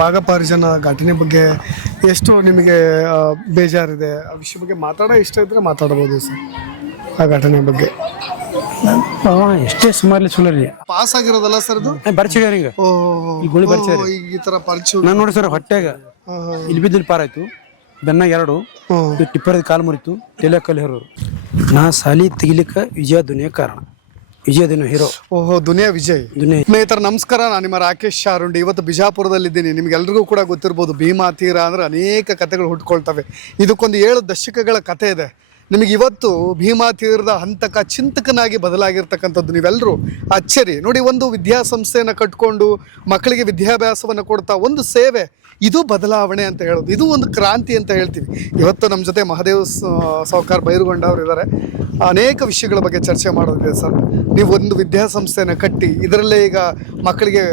ಭಾಗಪರಿಜನ ಘಟನೆ ಬಗ್ಗೆ ಎಷ್ಟು ನಿಮಗೆ ಬೇಜಾರಿದೆ ಆ ವಿಷಯ ಬಗ್ಗೆ ಮಾತಾಡೋ ಇಷ್ಟ ಇದ್ರೆ ಮಾತಾಡ್ಬೋದು ಸರ್ ಆ ಘಟನೆ ಬಗ್ಗೆ. ಎಷ್ಟೇ ಸುಮಾರು ಚಲೋ ರೀ ಪಾಸ್ ಆಗಿರೋದಲ್ಲ ಸರ್ ಇದು ಬರ್ಚಿಡ್ಯಾರ ಈಗ ಓ ಈ ಗುಳಿ ಬರ್ಚಿದಾರೆ. ಈ ತರ ಪರಿಚಯ ನಾನು ನೋಡಿ ಸರ್ ಹೊಟ್ಟೆಗ ಇಲ್ಲಿ ಬಿದ್ದಿಲ್ ಪಾರಾಯ್ತು, ಬೆನ್ನಾಗ 2 ಟಿಪ್ಪರದ ಕಾಲು ಮುರಿತು, ತಲೆ ಕಲ್ಲು ಹೇರೋರು. ನಾ ಸಾಲಿ ತೆಗಿಲಿಕ್ಕೆ ವಿಜಯ ದುನಿಯಾ ಕಾರಣ, ವಿಜಯ ದಿನ ಹೀರೋ. ಓಹೋ ದುನಿಯಾ ವಿಜಯ್. ಸ್ನೇಹಿತರ ನಮಸ್ಕಾರ, ನಾನು ನಿಮ್ಮ ರಾಕೇಶ್ ಶಾರುಂಡಿ. ಇವತ್ತು ಬಿಜಾಪುರದಲ್ಲಿದ್ದೀನಿ. ನಿಮ್ಗೆಲ್ರಿಗೂ ಕೂಡ ಗೊತ್ತಿರ್ಬೋದು, ಭೀಮಾ ತೀರ ಅಂದ್ರೆ ಅನೇಕ ಕಥೆಗಳು ಹುಟ್ಕೊಳ್ತವೆ. ಇದಕ್ಕೊಂದು 7 ದಶಕಗಳ ಕಥೆ ಇದೆ. ನಿಮಗೆ ಇವತ್ತು ಭೀಮಾ ತೀರದ ಹಂತಕ ಚಿಂತಕನಾಗಿ ಬದಲಾಗಿರ್ತಕ್ಕಂಥದ್ದು ನೀವೆಲ್ಲರೂ ಅಚ್ಚರಿ ನೋಡಿ. ಒಂದು ವಿದ್ಯಾಸಂಸ್ಥೆಯನ್ನು ಕಟ್ಕೊಂಡು ಮಕ್ಕಳಿಗೆ ವಿದ್ಯಾಭ್ಯಾಸವನ್ನು ಕೊಡ್ತಾ ಒಂದು ಸೇವೆ, ಇದು ಬದಲಾವಣೆ ಅಂತ ಹೇಳೋದು, ಇದು ಒಂದು ಕ್ರಾಂತಿ ಅಂತ ಹೇಳ್ತೀವಿ. ಇವತ್ತು ನಮ್ಮ ಜೊತೆ ಮಹದೇವ್ ಸಾವ್ಕಾರ್ ಬೈರುಗೊಂಡ ಅವರು ಇದ್ದಾರೆ. ಅನೇಕ ವಿಷಯಗಳ ಬಗ್ಗೆ ಚರ್ಚೆ ಮಾಡೋದಿದೆ ಸರ್. ನೀವು ಒಂದು ವಿದ್ಯಾಸಂಸ್ಥೆಯನ್ನು ಕಟ್ಟಿ ಇದರಲ್ಲೇ ಈಗ ಮಕ್ಕಳಿಗೆ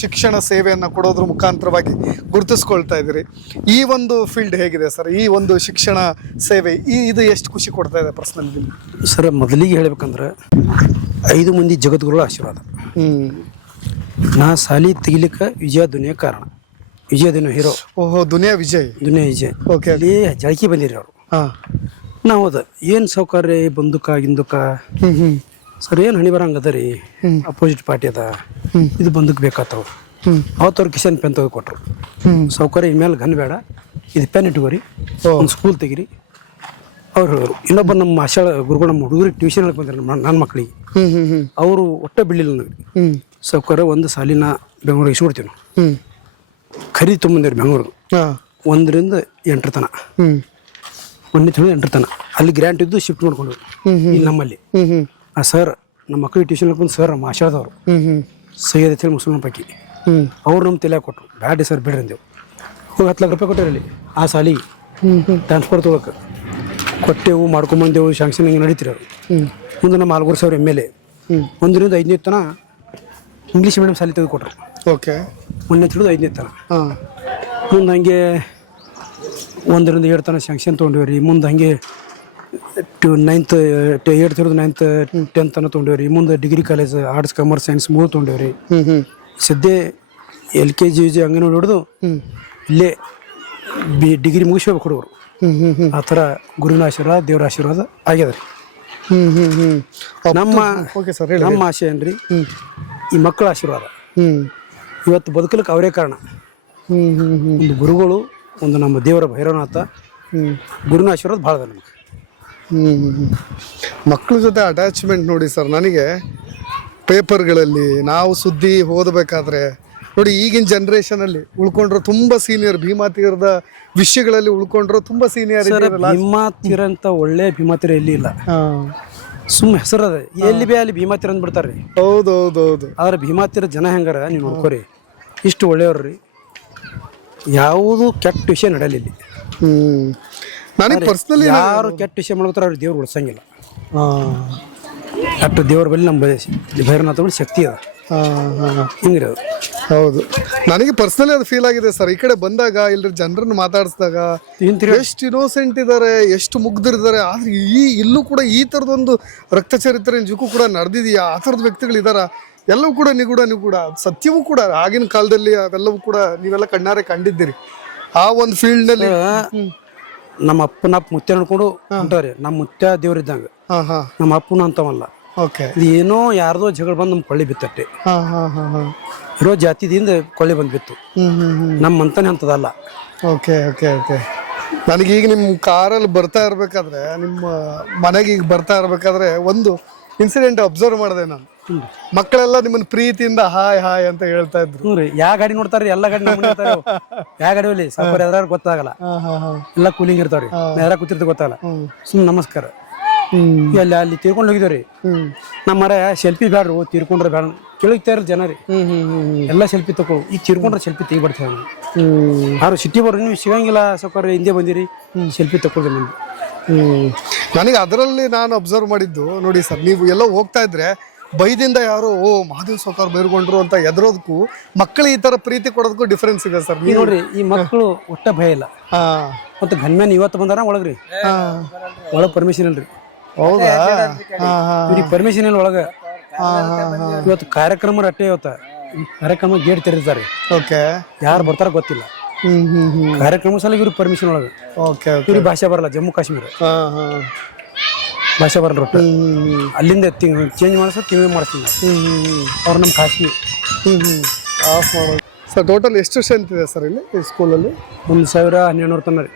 ಶಿಕ್ಷಣ ಸೇವೆಯನ್ನು ಕೊಡೋದ್ರ ಮುಖಾಂತರವಾಗಿ ಗುರುತಿಸ್ಕೊಳ್ತಾ ಇದ್ದೀರಿ. ಈ ಒಂದು ಫೀಲ್ಡ್ ಹೇಗಿದೆ ಸರ್? ಈ ಒಂದು ಶಿಕ್ಷಣ ಸೇವೆ ಇದು ಎಷ್ಟು ಖುಷಿ ಕೊಡ್ತಾ ಇದೆ ಪರ್ಸನಲಿ ಸರ್? ಮೊದಲಿಗೆ ಹೇಳ್ಬೇಕಂದ್ರೆ 5 ಮಂದಿ ಜಗದ್ಗುರುಗಳ ಆಶೀರ್ವಾದ. ನಾ ಸಾಲಿ ತೆಗಿಲಿಕ್ಕೆ ವಿಜಯ ದುನಿಯಾ ಕಾರಣ, ವಿಜಯ ದಿನ ಹೀರೋ. ಓಹೋ ದುನಿಯಾ ವಿಜಯ್. ದುನಿಯಾ ವಿಜಯ್. ಓಕೆ. ಅಲ್ಲಿ ಜಳಕಿ ಬಂದಿರಿ ಅವರು. ನಾವು ಹೋದ ಏನು ಸೌಕರ್ಯ ಬಂದುಕ ಗಿಂದುಕ ಸರ್, ಏನು ಹಣಿ ಬರಂಗ ಅದ ರೀ, ಅಪೋಸಿಟ್ ಪಾರ್ಟಿ ಅದ, ಇದು ಬಂದಕ್ಕೆ ಬೇಕಾತವ್ರು. ಅವತ್ತವ್ರು ಕಿಶನ್ ಪೆನ್ ತೆಗೆದು ಕೊಟ್ರು. ಸೌಕರ್ಯ ಇನ್ಮೇಲೆ ಗನ್ ಬೇಡ, ಇದು ಪೆನ್ ಇಟ್ಕೋರಿ, ಒಂದು ಸ್ಕೂಲ್ ತೆಗಿರಿ ಅವ್ರು ಹೇಳೋರು. ಇನ್ನೊಬ್ಬ ನಮ್ಮ ಆಶಾ ಗುರುಗಳು ನಮ್ಮ ಹುಡುಗರಿಗೆ ಟ್ಯೂಷನ್ ಹೇಳಕ್ ಬಂದ್ರೆ ನನ್ನ ಮಕ್ಕಳಿಗೆ, ಅವರು ಒಟ್ಟ ಬಿಡಲಿಲ್ಲ ನನಗೆ. ಸೌಕರ್ಯ ಒಂದು ಸಾಲಿನ ಬೆಂಗಳೂರಿಗೆ ಇಸ್ಕೊಡ್ತೀವಿ ನಾವು, ಖರೀದಿ ತೊಗೊಂಬಂದಿವ್ರಿ ಬೆಂಗಳೂರಿಗೆ. 1ರಿಂದ 8 ತನ, 1ನೇ 8 ತನ ಅಲ್ಲಿ ಗ್ರ್ಯಾಂಟ್ ಇದ್ದು ಶಿಫ್ಟ್ ಮಾಡ್ಕೊಂಡು ಇಲ್ಲಿ ನಮ್ಮಲ್ಲಿ. ಆ ಸರ್ ನಮ್ಮ ಮಕ್ಕಳಿಗೆ ಟ್ಯೂಷನ್ ಹೇಳ್ಕೊಂಡು ಸರ್ ನಮ್ಮ ಆಶಾದವರು ಸೈಯದ್ ಅಂತ ಹೇಳಿ ಮುಸಲ್ಮಾನ್ ಪೈಕಿ ಅವ್ರು ನಮ್ಮ ತಲೆ ಕೊಟ್ಟರು. ಬ್ಯಾಡಿ ಸರ್ ಬಿಡ್ರಿ ಅಂದೇವು. ಹೋಗಿ 10 ಲಕ್ಷ ರೂಪಾಯಿ ಕೊಟ್ಟಿರಲ್ಲಿ ಆ ಸಾಲಿಗೆ ಟ್ರಾನ್ಸ್ಫರ್ ತೊಗೊಳಕ್ಕೆ ಕೊಟ್ಟೆವು, ಮಾಡ್ಕೊಂಬಂದೆವು, ಶಾಂಕ್ಷನ್ ಹಿಂಗೆ ನಡೀತಿರಿ ಅವರು. ಮುಂದೆ ನಮ್ಮ ಆಲ್ಗೂರು ಸರ್ MLA 1ರಿಂದ 5ನೇ ತನ ಇಂಗ್ಲೀಷ್ ಮೀಡಿಯಮ್ ಸಾಲಿ ತೆಗೆದುಕೊಟ್ರು. ಓಕೆ. 1ನೇ 5ನೇ ತನ. ಮುಂದೆ ಹಂಗೆ 1ರಿಂದ 7 ತನ ಶಾಂಕ್ಷನ್ ತೊಗೊಂಡಿವ್ರಿ. ಮುಂದೆ ಹಂಗೆ 9th 8th 9th 10th ತನ ತೊಗೊಂಡಿವ್ರಿ. ಮುಂದೆ degree college arts commerce science 3 ತೊಗೊಂಡಿವ್ರಿ. ಸದ್ಯ LKG UG ಅಂಗನವಾಡಿ ಹೊಡೆದು ಇಲ್ಲೇ ಡಿಗ್ರಿ ಮುಗಿಸ್ಬೇಕು ಹುಡುಗರು. ಆ ಥರ ಗುರುವಿನ ಆಶೀರ್ವಾದ, ದೇವರ ಆಶೀರ್ವಾದ ಆಗ್ಯದ ರೀ. ನಮ್ಮ ಆಶೆ ಏನ್ರಿ, ಈ ಮಕ್ಕಳ ಆಶೀರ್ವಾದ. ಇವತ್ತು ಬದುಕಲಿಕ್ಕೆ ಅವರೇ ಕಾರಣ. ಒಂದು ಗುರುಗಳು, ಒಂದು ನಮ್ಮ ದೇವರ ಭೈರವನಾಥ, ಗುರುವಿನ ಆಶೀರ್ವಾದ ಭಾಳ ಅದ ನಮಗೆ. ಮಕ್ಕಳ ಜೊತೆ ಅಟ್ಯಾಚ್ಮೆಂಟ್ ನೋಡಿ ಸರ್. ನನಗೆ ಪೇಪರ್ಗಳಲ್ಲಿ ನಾವು ಸುದ್ದಿ ಓದಬೇಕಾದ್ರೆ ನೋಡಿ, ಈಗಿನ ಜನ್ರೇಷನಲ್ಲಿ ಉಳ್ಕೊಂಡ್ರು ತುಂಬ ಸೀನಿಯರ್, ಭೀಮಾ ತೀರದ ವಿಷಯಗಳಲ್ಲಿ ಉಳ್ಕೊಂಡ್ರು ತುಂಬ ಸೀನಿಯರ್. ಭೀಮಾ ತೀರ ಅಂತ ಒಳ್ಳೆ ಭೀಮಾ ತೀರ ಎಲ್ಲಿ ಇಲ್ಲ, ಸುಮ್ಮ ಹೆಸರು ಅದ. ಎಲ್ಲಿ ಬಿ ಅಲ್ಲಿ ಭೀಮಾ ತೀರ ಅಂದ್ಬಿಡ್ತಾರ್ರಿ. ಹೌದೌದೌದು. ಆದ್ರೆ ಭೀಮಾ ತೀರ ಜನ ಹೆಂಗಾರ ನೀವು ನೋಡ್ಕೋರಿ, ಇಷ್ಟು ಒಳ್ಳೆಯವ್ರಿ. ಯಾವುದು ಕೆಟ್ಟ ವಿಷಯ ನಡೆಯಲ್ಲ ಇಲ್ಲಿ. ನನಗೆ ಪರ್ಸನಲಿ ಯಾರು ಕೆಟ್ಟ ವಿಷಯ ಮಾಡ್ತಾರೆ ಅವ್ರಿಗೆ ದೇವ್ರು ಉಳಿಸಂಗಿಲ್ಲ. ಅಷ್ಟು ದೇವ್ರ ಬಳಿ ನಮ್ಮ ಭೈರವನಾಥ ಬಳಿ ಶಕ್ತಿ ಅದ. ಹಿಂಗ್ರಿ ಅದು. ಹೌದು, ನನಗೆ ಪರ್ಸನಲಿ ಅದು ಫೀಲ್ ಆಗಿದೆ ಸರ್. ಈ ಕಡೆ ಬಂದಾಗ ಇಲ್ಲಿ ಜನರನ್ನು ಮಾತಾಡಿಸಿದಾಗ ಎಷ್ಟು ಇನ್ನೋಸೆಂಟ್ ಇದ್ದಾರೆ, ಎಷ್ಟು ಮುಗ್ದಿರಿದ್ದಾರೆ. ಆದ್ರೆ ಇಲ್ಲೂ ಕೂಡ ಈ ಥರದೊಂದು ರಕ್ತ ಚರಿತ್ರೆ ನಿಜಕ್ಕೂ ಕೂಡ ನಡೆದಿದೆಯಾ? ಆ ಥರದ ವ್ಯಕ್ತಿಗಳಿದಾರ. ಎಲ್ಲವೂ ಕೂಡ ನಿಗೂಢ ಸತ್ಯವೂ ಕೂಡ ಆಗಿನ ಕಾಲದಲ್ಲಿ ಅವೆಲ್ಲವೂ ಕೂಡ ನೀವೆಲ್ಲ ಕಣ್ಣಾರೆ ಕಂಡಿದ್ದೀರಿ. ಆ ಒಂದು ಫೀಲ್ಡ್ನಲ್ಲಿ ನಮ್ಮ ಅಪ್ಪನ ಮುತ್ಯ ನೋಡ್ಕೊಂಡು ಹೊಂಟಾರೆ. ನಮ್ಮ ಮುತ್ಯ ದೇವ್ರಿದ್ದಂಗ, ನಮ್ಮ ಅಪ್ಪನ ಅಂತವಲ್ಲ. ಇದು ಏನೋ ಯಾರ್ದೋ ಜಗಳ ಬಂದು ನಮ್ಮ ಕೊಳ್ಳಿ ಬಿತ್ತಟ್ಟೆ, ಇರೋ ಜಾತಿದಿಂದ ಕೊಳ್ಳಿ ಬಂದು ಬಿತ್ತು. ನಮ್ಮ ಅಂತಾನೆ ಅಂತದಲ್ಲ. Okay okay okay. ನನಗೀಗ ನಿಮ್ಮ ಕಾರಲ್ಲಿ ಬರ್ತಾ ಇರ್ಬೇಕಾದ್ರೆ, ನಿಮ್ಮ ಮನೆಗೆ ಈಗ ಬರ್ತಾ ಇರ್ಬೇಕಾದ್ರೆ ಒಂದು ಇನ್ಸಿಡೆಂಟ್ ಅಬ್ಸರ್ವ್ ಮಾಡಿದೆ ನಾನು. ಮಕ್ಕಳೆಲ್ಲ ನಿಮ್ಮನ್ನ ಪ್ರೀತಿಯಿಂದ ಹಾಯ್ ಹಾಯ್ ಅಂತ ಹೇಳ್ತಾ ಇದ್ರು. ಯಾವ ಗಾಡಿ ನೋಡ್ತಾರ್ರಿ? ಎಲ್ಲ ಗಾಡಿ ಯಾವ ಗಾಡಿ ಹೋಗ್ಲಿ ಸ್ವಲ್ಪ ಎದ್ರಾರು ಗೊತ್ತಾಗಲ್ಲ, ಎಲ್ಲ ಕೂಲಿಂಗ್ ಇರ್ತಾವ್ರಿ. ಎದ್ರ ಕೂತಿರ್ತ ಗೊತ್ತಾಗಲ್ಲ, ಸುಮ್ ನಮಸ್ಕಾರ. ಅಲ್ಲಿ ತೀರ್ಕೊಂಡು ಹೋಗಿದವ್ರಿ. ನಮ್ಮ ಮರ ಸೆಲ್ಫಿ ಬ್ಯಾಡ್ರು, ತೀರ್ಕೊಂಡ್ರೆ ಬ್ಯಾಡ ಕೇಳಿಕ್ತಾರ ಜನ ರೀ. ಎಲ್ಲ ಸೆಲ್ಫಿ ತಗೋ, ಈಗ ತೀರ್ಕೊಂಡ್ರೆ ಸೆಲ್ಫಿ ತೆಗಿಬಾರ್ತೀವಿ. ಯಾರು ಸಿಟಿ ಬರ್ರಿ, ನೀವು ಸಿಗಂಗಿಲ್ಲ ಸೌಕರ್ಯ, ಹಿಂದೆ ಬಂದಿರಿ ಸೆಲ್ಫಿ ತಗೊಳ್ರಿ ನಮ್ಗೆ. ನನಗೆ ಅದರಲ್ಲಿ ನಾನು ಅಬ್ಸರ್ವ್ ಮಾಡಿದ್ದು ನೋಡಿ ಸರ್, ನೀವು ಎಲ್ಲ ಹೋಗ್ತಾ ಇದ್ರೆ ಬೈದಿಂದ ಯಾರು ಮಹಾದೇವ್ ಸಾವ್ಕಾರ್ ಬೈರ್ಗೊಂಡ್ರು ಅಂತ ಎದರೋದಕ್ಕೂ ಮಕ್ಕಳು ಈ ತರ ಪ್ರೀತಿ ಕೊಡೋದಕ್ಕೂ ಡಿಫ್ರೆನ್ಸ್ ಇದೆ ಸರ್. ನೀವು ನೋಡ್ರಿ, ಈ ಮಕ್ಕಳು ಒಟ್ಟ ಭಯ ಇಲ್ಲ. ಮತ್ತೆ ಗನ್ಮ್ಯಾನ್ ಇವತ್ತು ಬಂದಾರ ಒಳಗ್ರಿ, ಒಳಗ್ ಪರ್ಮಿಷನ್ ಇಲ್ರಿ. ಹೌದಾ? ಇವ್ರಿಗೆ ಪರ್ಮಿಷನ್ ಇಲ್ಲ ಒಳಗ. ಇವತ್ತು ಕಾರ್ಯಕ್ರಮ ಅಟ್ಟೆ ಇವತ್ತ ಕಾರ್ಯಕ್ರಮ ಗೇಟ್ ತೆರೀತಾರೆ, ಓಕೆ. ಯಾರು ಬರ್ತಾರ ಗೊತ್ತಿಲ್ಲ. ಕಾರ್ಯಕ್ರಮ ಸಲ ಇವ್ರಿಗೆ ಪರ್ಮಿಷನ್ ಒಳಗೆ. Okay okay. ಇವ್ರಿಗೆ ಭಾಷೆ ಬರಲ್ಲ, ಜಮ್ಮು ಕಾಶ್ಮೀರ ಹಾಂ ಹಾಂ. ಭಾಷೆ ಬರಲ್ಲ ಒಟ್ಟು. ಅಲ್ಲಿಂದ ಚೇಂಜ್ ಮಾಡಿಸೋ ತಿಂಗಳು ಮಾಡಿಸ್ತೀನಿ ಅವ್ರು ನಮ್ಮ ಕಾಶ್ಮೀರ. ಆಫ್ ಮಾಡೋದು ಸರ್. ಟೋಟಲ್ ಎಷ್ಟು ಸ್ಟ್ರೆಂತ್ ಇದೆ ಸರ್ ಇಲ್ಲಿ ಈ ಸ್ಕೂಲಲ್ಲಿ? 1100 ತನ ರೀ.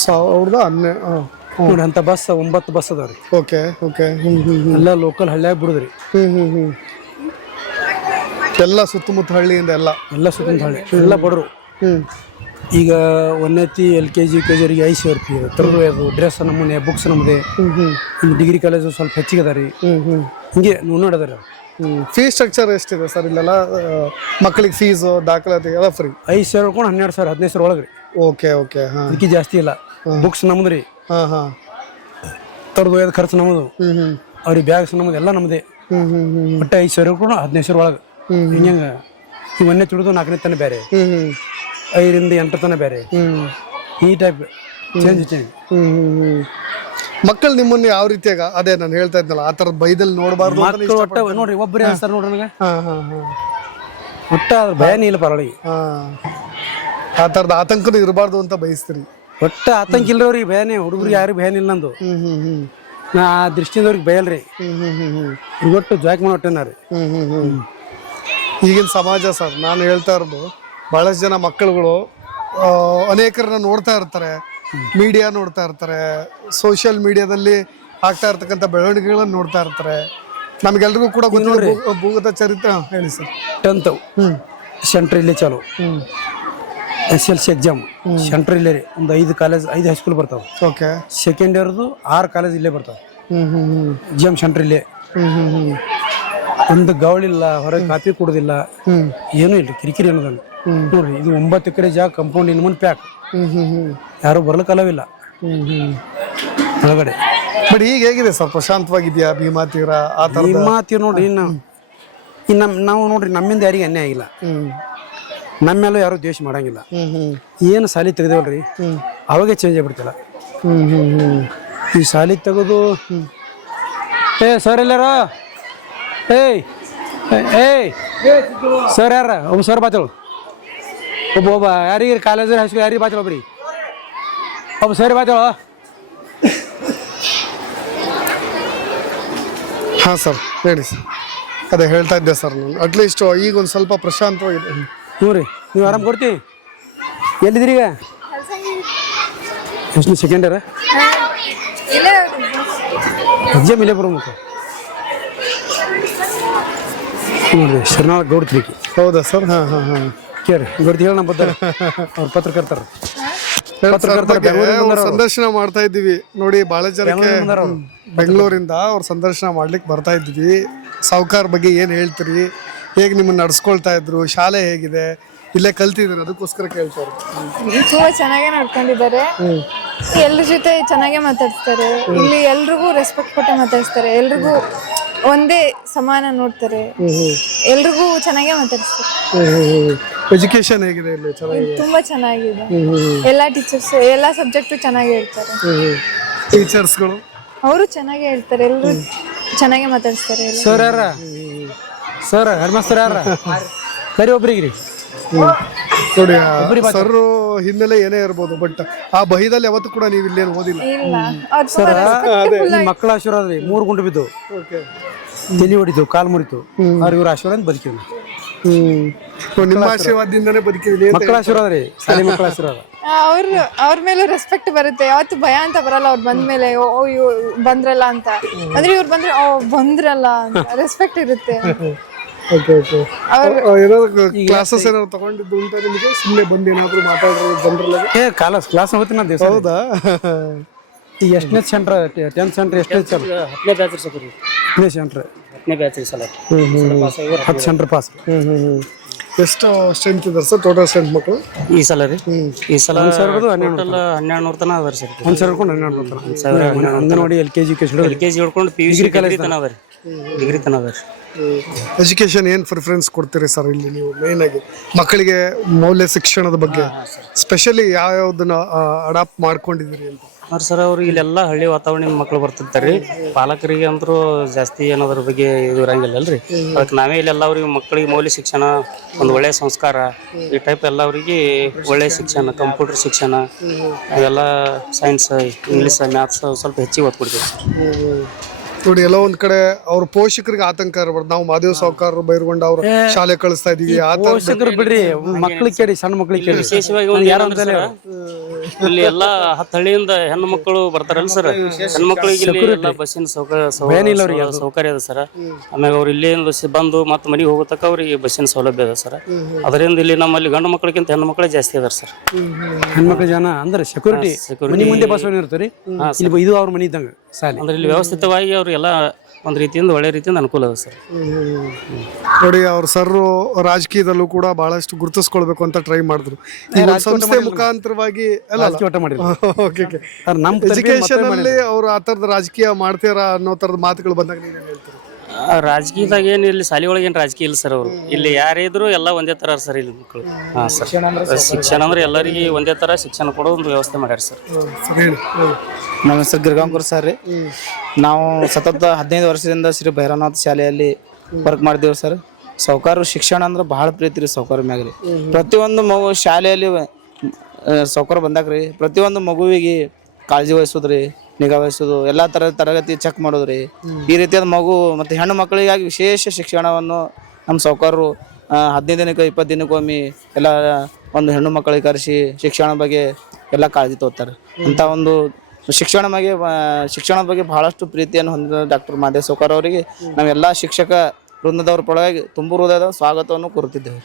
1100. ನೋಡಿ ಅಂಥ ಬಸ್ 9 ಬಸ್ ಅದಾವ ರೀ. Okay okay. ಎಲ್ಲ ಲೋಕಲ್ ಹಳ್ಳಿಯಾಗ ಬಿಡುದ್ರಿ. ಎಲ್ಲ ಸುತ್ತಮುತ್ತ ಹಳ್ಳಿಯಿಂದ ಎಲ್ಲ ಸುತ್ತಮುತ್ತ ಹಳ್ಳಿ ಎಲ್ಲ ಬಡರು. ಈಗ 1ನೇ LKG UKG ಅವರಿಗೆ 5,000 ರೂಪಾಯಿ ತರದು, ಅದು ಡ್ರೆಸ್ ನಮ್ಮನೆ, ಬುಕ್ಸ್ ನಮ್ಮದೇ. ಇನ್ನು ಡಿಗ್ರಿ ಕಾಲೇಜು ಸ್ವಲ್ಪ ಹೆಚ್ಚಿಗೆ ಅದ ರೀ. ಹಿಂಗೆ ನೋಡದಾರೆ. ಫೀಸ್ ಸ್ಟ್ರಕ್ಚರ್ ಎಷ್ಟಿದೆ ಸರ್ ಇಲ್ಲೆಲ್ಲ? ಮಕ್ಕಳಿಗೆ ಫೀಸು ದಾಖಲಾತಿ ಎಲ್ಲ ಫ್ರೀ? 5,000 ಹಿಡ್ಕೊಂಡು 12,000 15,000 ಒಳಗೆ ರೀ. Okay okay. ಹಾಂ. ಅದಕ್ಕೆ ಜಾಸ್ತಿ ಇಲ್ಲ. ಬುಕ್ಸ್ ನಮ್ದು ರೀ. ಹಾಂ ಹಾಂ. ತರದು ಒಯ್ದು ಖರ್ಚು ನಮ್ಮದು, ಅವ್ರಿಗೆ ಬ್ಯಾಗ್ಸ್ ನಮ್ಮದು ಎಲ್ಲ ನಮ್ಮದೇ. ಒಟ್ಟು 5,000 ಹಿಡ್ಕೊಂಡು 15,000 ಒಳಗೆ. ಹಿಂಗೆ ಈ 1ನೇ ತಿಳಿದು 4ನೇ ತನ ಬೇರೆ, 5ರಿಂದ 8 ತನ ಬೇರೆ, ಈ ಟೈಪ್ ಚೇಂಜ್. ಮಕ್ಕಳು ನಿಮ್ಮನ್ನ ಯಾವ ರೀತಿಯಾಗ, ಅದೇ ನಾನು ಹೇಳ್ತಾ ಇದ್ನಲ್ಲ, ಆ ಥರದ ಬೈದಲ್ಲಿ ನೋಡಬಾರ್ದು. ಮಕ್ಕಳು ಒಟ್ಟ ನೋಡ್ರಿ ಒಬ್ಬರೇ ಅನ್ಸ್ತಾರೆ ನೋಡ್ರಿ ನನಗೆ. ಒಟ್ಟ ಅದ್ರ ಭಯನೇ ಇಲ್ಲ ಪರಳಿಗೆ. ಆ ಥರದ ಆತಂಕನೂ ಇರಬಾರ್ದು ಅಂತ ಬಯಸ್ತೀರಿ? ಒಟ್ಟ ಆತಂಕ ಇಲ್ರವ್ರಿಗೆ ಭಯನೇ. ಹುಡುಗರಿಗೆ ಯಾರಿಗೆ ಭಯನೇ ಇಲ್ಲ ನಂದು. ನಾ ಆ ದೃಷ್ಟಿಯಿಂದ ಅವ್ರಿಗೆ ಭಯಲ್ರಿ. ಒಟ್ಟು ಜಾಕ್ ಮಾಡಿ ಹೊಟ್ಟೆನ ರೀ. ಈಗಿನ ಸಮಾಜ ಸರ್, ನಾನು ಹೇಳ್ತಾ ಇರೋದು, ಬಹಳಷ್ಟು ಜನ ಮಕ್ಕಳುಗಳು ಅನೇಕರನ್ನ ನೋಡ್ತಾ ಇರ್ತಾರೆ, ಮೀಡಿಯಾ ನೋಡ್ತಾ ಇರ್ತಾರೆ, ಸೋಷಿಯಲ್ ಮೀಡಿಯಾದಲ್ಲಿ ಆಗ್ತಾ ಇರ್ತಕ್ಕಂಥ ಬೆಳವಣಿಗೆಗಳನ್ನು ನೋಡ್ತಾ ಇರ್ತಾರೆ. ನಮಗೆಲ್ರಿಗೂ ಕೂಡ ಗೊತ್ತಿರೋ ಭೂಗತ ಚರಿತ್ರೆ. ಹೇಳಿ ಸರ್. 10th ಸೆಂಟ್ರ್ ಇಲ್ಲೇ ಚಾಲು. SLC ಎಕ್ಸಾಮ್ ಸೆಂಟ್ರ್ ಇಲ್ಲೇ ರೀ. ಒಂದು 5 ಕಾಲೇಜ್ 5 ಹೈಸ್ಕೂಲ್ ಬರ್ತಾವೆ. ಓಕೆ. ಸೆಕೆಂಡ್ ಇಯರ್ದು 6 ಕಾಲೇಜ್ ಇಲ್ಲೇ ಬರ್ತಾವೆ. ಎಕ್ಸಾಮ್ ಸೆಂಟ್ರ್ ಇಲ್ಲೇ. ಒಂದು ಗಾವಳಿಲ್ಲ, ಹೊರಗೆ ಕಾಫಿ ಕುಡುದಿಲ್ಲ, ಏನೂ ಇಲ್ಲ, ಕಿರಿಕಿರಿ ಅನ್ನೋದನ್ನು ನೋಡ್ರಿ. ಇದು 9 ಎಕರೆ ಜಾಗ, ಕಂಪೌಂಡ್ ಇನ್ನು ಮುಂದೆ ಪ್ಯಾಕ್, ಯಾರು ಬರ್ಲಿಕ್ಕಲ್ಲವಿಲ್ಲ ಒಳಗಡೆ. ಬಟ್ ಈಗ ಹೇಗಿದೆ ಸರ್? ಪ್ರಶಾಂತವಾಗಿದೆಯಾ ಭೀಮಾ ತೀರ? ಆ ಥರ ಭೀಮಾ ತೀರ ನೋಡ್ರಿ, ನಾವು ನೋಡ್ರಿ ನಮ್ಮಿಂದ ಯಾರಿಗೆ ಅನ್ಯಾಯ ಆಗಿಲ್ಲ, ನಮ್ಮ ಮೇಲೂ ಯಾರು ದ್ವೇಷ ಮಾಡಂಗಿಲ್ಲ. ಏನು ಸಾಲಿ ತೆಗೆದೇವಲ್ರಿ, ಅವಾಗೆ ಚೇಂಜ್ ಆಗ್ಬಿಡ್ತಿಲ್ಲ. ಈ ಸಾಲಿ ತೆಗೆದು ಸರ್ ಎಲ್ಲಾರ ಏಯ್ ಸರ್ ಯಾರ ಒಬ್ಬ ಸರ್ ಬಾತೇಳು, ಒಬ್ಬ ಯಾರಿಗೆ ಕಾಲೇಜ್ ಹೈಸ್ಕೂಲ್ ಯಾರಿಗೆ ಬಾತೇಳು, ಒಬ್ಬ ಸರಿ ಬಾತೇಳು. ಹಾಂ ಸರ್ ಹೇಳಿ ಸರ್. ಅದೇ ಹೇಳ್ತಾ ಇದ್ದೆ ಸರ್ ನಾನು, ಅಟ್ಲೀಸ್ಟ್ ಈಗ ಒಂದು ಸ್ವಲ್ಪ ಪ್ರಶಾಂತವಾಗಿದೆ. ಹ್ಞೂ ರೀ, ನೀವು ಆರಾಮ್ ಕೊಡ್ತೀವಿ. ಎಲ್ಲಿದ್ದೀರಿ ಈಗ? ಎಷ್ಟು ಸೆಕೆಂಡ್ ಇಯರ? ಎಕ್ಸಾಮ್ ಇಲ್ಲೇ ಬರೋ ಮತ್ತೆ ನೋಡ್ರಿ. ಶರಣಾಳ ಗೌಡ್ತಿರಿಕಿ. ಹೌದಾ ಸರ್? ಹಾಂ ಹಾಂ ಹಾಂ. ಕೇಳಿ ಗೌಡ್ತಿ ಹೇಳಿ ನಮ್ಮ ಬದ್ದ ಅವ್ರು ಪತ್ರಕರ್ತರ ಸಂದರ್ಶನ ಮಾಡ್ತಾ ಇದ್ದೀವಿ ನೋಡಿ. ಬಹಳ ಜನಕ್ಕೆ ಬೆಂಗಳೂರಿಂದ ಅವ್ರ ಸಂದರ್ಶನ ಮಾಡ್ಲಿಕ್ಕೆ ಬರ್ತಾ ಇದ್ದೀವಿ. ಸಾವ್ಕಾರ್ ಬಗ್ಗೆ ಏನು ಹೇಳ್ತೀರಿ? ಹೇಗೆ ನಿಮ್ಮನ್ನ ನಡ್ಸ್ಕೊಳ್ತಾ ಇದ್ರು? ಶಾಲೆ ಹೇಗಿದೆ? ಇಲ್ಲೇ ಕಲ್ತಿದ್ರು, ಅದಕ್ಕೋಸ್ಕರ ಕೇಳ್ತಾರೆ. ತುಂಬಾ ಚೆನ್ನಾಗೇ ನಡ್ಕೊಂಡಿದ್ದಾರೆ. ಎಲ್ರ ಜೊತೆ ಚೆನ್ನಾಗೇ ಮಾತಾಡ್ತಾರೆ. ಇಲ್ಲಿ ಎಲ್ರಿಗೂ ರೆಸ್ಪೆಕ್ಟ್ ಕೊಟ್ಟು ಮಾತಾಡಿಸ್ತಾರೆ. ಎಲ್ರಿಗೂ ಒಂದೇ ಸಮಾನ ನೋಡ್ತಾರೆ. ಎಲ್ರಿಗೂ ಚೆನ್ನಾಗೇ ಮಾತಾಡಿಸ್ತಾರೆ. ಎಜುಕೇಶನ್ ಹೇಗಿದೆ ಇಲ್ಲಿ? ಚೆನ್ನಾಗಿದೆ, ತುಂಬಾ ಚೆನ್ನಾಗಿದೆ. ಎಲ್ಲಾ ಟೀಚರ್ಸ್ ಎಲ್ಲಾ ಸಬ್ಜೆಕ್ಟು ಚೆನ್ನಾಗಿ ಹೇಳ್ತಾರೆ. ಟೀಚರ್ಸ್ಗಳು ಅವರು ಚೆನ್ನಾಗೇ ಹೇಳ್ತಾರೆ. ಎಲ್ರು ಚೆನ್ನಾಗೇ ಮಾತಾಡಿಸ್ತಾರೆ. ಸರ್ ಯಾರ? ಸರ್ ಹೆಡ್ ಮಾಸ್ತರ್ ಯಾರ? ಕರಿ ಒಬ್ರಿಗೆ ರೀ ನೋಡಿ. ಸರ್ ಹಿನ್ನೆಲೆ ಏನೇ ಇರ್ಬೋದು, ಬಟ್ ಆ ಬಹಿದಲ್ಲಿ ಯಾವತ್ತೂ ಕೂಡ ನೀವು ಇಲ್ಲೇನು ಓದಿಲ್ಲ. ಸರ್ ಮಕ್ಕಳ ಆಶೀರ್ವಾದ ರೀ. 3 ಗುಂಡು ಬಿದ್ದು, ತಲೆ ಹೊಡಿತು, ಕಾಲು ಮುರಿತು, ಅವ್ರ ಇವ್ರ ಆಶೀರ್ವಾದ ಬದುಕಿದ್ವಿ. ನಿಮ್ಮ ಆಶೀರ್ವಾದದಿಂದನೇ ಬದುಕಿದ್ವಿ. ಮಕ್ಕಳ ಆಶೀರ್ವಾದ ರೀ, ಶಾಲೆ ಮಕ್ಕಳ ಆಶೀರ್ವಾದ. ಅವ್ರ ಮೇಲೆ ರೆಸ್ಪೆಕ್ಟ್ ಬರುತ್ತೆ. ಯಾವತ್ತು ಭಯ ಅಂತ ಬರಲ್ಲ. ಅವ್ರು ಬಂದ್ಮೇಲೆ ಬಂದ್ರಲ್ಲ ಅಂತ, ಅಂದ್ರೆ ಇವ್ರು ಬಂದ್ರೆ ಬಂದ್ರಲ್ಲ ಅಂತ ರೆಸ್ಪೆಕ್ಟ್ ಇರುತ್ತೆ. ಕ್ಲಾಸಸ್ ಏನಾದ್ರು ತಗೊಂಡಿದ್ದು ಉಂಟಾ ನಿಮಗೆ? ಸುಮ್ಮನೆ ಬಂದು ಏನಾದ್ರು ಮಾತಾಡೋದು ಜನರಲ್ಲ? ಕ್ಲಾಸ್ ಹೋಗ್ತೀನಿ ನಾನು ದಿವಸ. ಹೌದಾ? ಈಗ ಎಷ್ಟನೇ ಸೆಂಟ್ರ್? 10th ಸೆಂಟ್ರ್ ಎಷ್ಟನೇ ಸರ್? 10ನೇ ಬ್ಯಾಚ್ ಸರ್. 10ನೇ ಸೆಂಟ್ರ್ 10ನೇ ಬ್ಯಾಚ್ ಸಲ 10 ಸೆಂಟ್ರ್ ಪಾಸ್. ಎಷ್ಟು ಸ್ಟ್ರೆಂತ್ ಇದೆ ಸರ್ ಟೋಟಲ್ ಸ್ಟ್ರೆಂತ್ ಮಕ್ಕಳು ಈ ಸಲ ರೀ? ಈ ಸಲ 1200 ತನ ಅದ ಸರ್. 1,000 ಹಿಡ್ಕೊಂಡು 1200 ಅಂಗನವಾಡಿ LKG LKG ಹಿಡ್ಕೊಂಡು PUC ಡಿಗ್ರಿ ತನ ಅದ ರೀ. ಡಿಗ್ರಿ ತನ ಅದ ರೀ. ಎಜುಕೇಶನ್ ಏನು ಪ್ರಿಫರೆನ್ಸ್ ಕೊಡ್ತೀರಿ ಸರ್ ಇಲ್ಲಿ ನೀವು? ಮೇನ್ ಆಗಿ ಮಕ್ಕಳಿಗೆ ಮೌಲ್ಯ ಶಿಕ್ಷಣದ ಬಗ್ಗೆ ಸ್ಪೆಷಲಿ ಯಾವ್ಯಾವ್ದನ್ನ ಅಡಾಪ್ಟ್ ಮಾಡ್ಕೊಂಡಿದ್ದೀರಿ ಅಂತ? ಸರ್ ಅವ್ರು ಇಲ್ಲೆಲ್ಲ ಹಳ್ಳಿ ವಾತಾವರಣದ ಮಕ್ಳು ಬರ್ತಿರ್ತಾರೆ ಪಾಲಕರಿಗೆ ಅಂದ್ರೂ ಜಾಸ್ತಿ ಏನೋದ್ರ ಬಗ್ಗೆ ಇದು ಇರಂಗಿಲ್ಲ ಅಲ್ರಿ. ಅದಕ್ಕೆ ನಾವೇ ಇಲ್ಲೆಲ್ಲ ಅವ್ರಿಗೆ ಮಕ್ಕಳಿಗೆ ಮೌಲ್ಯ ಶಿಕ್ಷಣ, ಒಂದು ಒಳ್ಳೆಯ ಸಂಸ್ಕಾರ ಈ ಟೈಪ್ ಎಲ್ಲ ಅವ್ರಿಗೆ ಒಳ್ಳೆಯ ಶಿಕ್ಷಣ, ಕಂಪ್ಯೂಟರ್ ಶಿಕ್ಷಣ, ಇವೆಲ್ಲ ಸೈನ್ಸ್, ಇಂಗ್ಲೀಷ್, ಮ್ಯಾಥ್ಸ್ ಸ್ವಲ್ಪ ಹೆಚ್ಚಿಗೆ ಒತ್ತು ಕೊಡ್ತೀವಿ ಸರ್. ನೋಡಿ ಎಲ್ಲ ಒಂದ್ ಕಡೆ ಅವ್ರ ಪೋಷಕರಿಗೆ ಆತಂಕ ಇರಬಾರ್ದು, ನಾವು ಮಾದೇವ್ ಸಾವ್ಕಾರ ಬೈರ್ಗೊಂಡು ಅವ್ರ ಶಾಲೆ ಕಳಿಸ್ತಾ ಇದೀವಿ ಆ ತರ. ಪೋಷಕರು ಬಿಡ್ರಿ, ಮಕ್ಳಿಗೆ ಕೇಳಿ, ಸಣ್ಣ ಮಕ್ಳಿಗೆ ಕೇಳಿ. ವಿಶೇಷವಾಗಿ ಒಂದು ಏನಂದ್ರೆ ಸರ್, ಇಲ್ಲಿ ಎಲ್ಲ 10 ಹಳ್ಳಿಯಿಂದ ಹೆಣ್ಣು ಮಕ್ಕಳು ಬರ್ತಾರಲ್ಲ ಸರ್, ಹೆಣ್ಣು ಮಕ್ಕಳಿಗೆ ಇಲ್ಲಿ ಎಲ್ಲ ಬಸ್ಸಿನ ಸೌಕರ್ಯ ಅದ ಸರ್. ಆಮೇಲೆ ಅವ್ರು ಇಲ್ಲಿ ಬಂದು ಮತ್ತೆ ಮನೆಗೆ ಹೋಗೋ ತಕ್ಕ ಅವ್ರಿಗೆ ಬಸ್ಸಿನ ಸೌಲಭ್ಯ ಅದ ಸರ್. ಅದರಿಂದ ಇಲ್ಲಿ ನಮ್ಮಲ್ಲಿ ಗಂಡು ಮಕ್ಕಳಿಗಿಂತ ಹೆಣ್ಣು ಮಕ್ಕಳೇ ಜಾಸ್ತಿ ಅದಾರ ಸರ್. ಹೆಣ್ಮಕ್ಳು ಜನ ಅಂದ್ರೆ ಸೆಕ್ಯೂರಿಟಿ ಮನೆ ಮುಂದೆ ಬಸ್ ಇರ್ತಾರೆ, ಇದು ಅವ್ರ ಮನೆ ಇದ್ದಂಗ ಸಾಲಿ. ಅಂದ್ರೆ ಇಲ್ಲಿ ವ್ಯವಸ್ಥಿತವಾಗಿ ಅವ್ರು ಎಲ್ಲ ಒಂದ್ ರೀತಿಯಿಂದ ಒಳ್ಳೆ ರೀತಿಯಿಂದ ಅನುಕೂಲ ಅದ ಸರ್. ನೋಡಿ ಅವ್ರ ಸರ್ ರಾಜಕೀಯದಲ್ಲೂ ಕೂಡ ಬಹಳಷ್ಟು ಗುರುತಿಸ್ಕೊಳ್ಬೇಕು ಅಂತ ಟ್ರೈ ಮಾಡಿದ್ರು. ಈ ಒಂದ್ ಸಂಸ್ಥೆ ಮುಖಾಂತರವಾಗಿ ಎಜುಕೇಶನ್ ಅಲ್ಲಿ ಅವ್ರು ಆ ತರದ ರಾಜಕೀಯ ಮಾಡ್ತೀರಾ ಅನ್ನೋ ತರದ ಮಾತುಗಳು ಬಂದಾಗ ನೀವೇನ್ ಹೇಳ್ತೀರಿ? ರಾಜಕೀಯದಾಗ ಏನು ಇಲ್ಲಿ ಶಾಲೆ ಒಳಗೆ ಏನು ರಾಜಕೀಯ ಇಲ್ಲ ಸರ್. ಅವರು ಇಲ್ಲಿ ಯಾರೇ ಇದ್ರು ಎಲ್ಲ ಒಂದೇ ತರ ಸರ್ ಇಲ್ಲಿ ಮಕ್ಕಳು. ಹಾಂ ಸರ್, ಶಿಕ್ಷಣ ಅಂದ್ರೆ ಎಲ್ಲರಿಗೆ ಒಂದೇ ತರ ಶಿಕ್ಷಣ ಕೊಡೋ ಒಂದು ವ್ಯವಸ್ಥೆ ಮಾಡ್ಯಾರ ಸರ್. ನಮ್ಮ ಹೆಸರು ಗಿರ್ಗಾಂಕೂರ್ ಸರ್ ರೀ. ನಾವು ಸತತ 15 ವರ್ಷದಿಂದ ಶ್ರೀ ಭೈರವನಾಥ್ ಶಾಲೆಯಲ್ಲಿ ವರ್ಕ್ ಮಾಡಿದ್ದೇವೆ ಸರ್. ಸಾವ್ಕಾರ ಶಿಕ್ಷಣ ಅಂದ್ರೆ ಬಹಳ ಪ್ರೀತಿ ರೀ ಸಾವ್ಕಾರ ಮ್ಯಾಗ ರೀ. ಪ್ರತಿಯೊಂದು ಮಗು ಶಾಲೆಯಲ್ಲಿ ಸಾವ್ಕಾರ ಬಂದಾಗ ರೀ ಪ್ರತಿಯೊಂದು ಮಗುವಿಗೆ ಕಾಳಜಿ ವಹಿಸೋದ್ರಿ, ನಿಗಾ ವಹಿಸೋದು, ಎಲ್ಲ ಥರದ ತರಗತಿ ಚೆಕ್ ಮಾಡೋದ್ರಿ. ಈ ರೀತಿಯಾದ ಮಗು ಮತ್ತು ಹೆಣ್ಣು ಮಕ್ಕಳಿಗಾಗಿ ವಿಶೇಷ ಶಿಕ್ಷಣವನ್ನು ನಮ್ಮ ಸಾವ್ಕಾರರು 15 ದಿನಕ್ಕೆ 20 ದಿನಕ್ಕೊಮ್ಮೆ ಎಲ್ಲ ಒಂದು ಹೆಣ್ಣು ಮಕ್ಕಳಿಗೆ ಕರೆಸಿ ಶಿಕ್ಷಣ ಬಗ್ಗೆ ಎಲ್ಲ ಕಾಳಜಿ ತಗೋತಾರೆ. ಅಂಥ ಒಂದು ಶಿಕ್ಷಣದ ಬಗ್ಗೆ ಬಹಳಷ್ಟು ಪ್ರೀತಿಯನ್ನು ಹೊಂದಿದ ಡಾಕ್ಟರ್ ಮಾದೇವ್ ಸಾವ್ಕಾರ ಅವರಿಗೆ ನಾವೆಲ್ಲ ಶಿಕ್ಷಕ ವೃಂದದವ್ರ ಪರವಾಗಿ ತುಂಬ ಹೃದಯದ ಸ್ವಾಗತವನ್ನು ಕೋರುತ್ತಿದ್ದೇವೆ.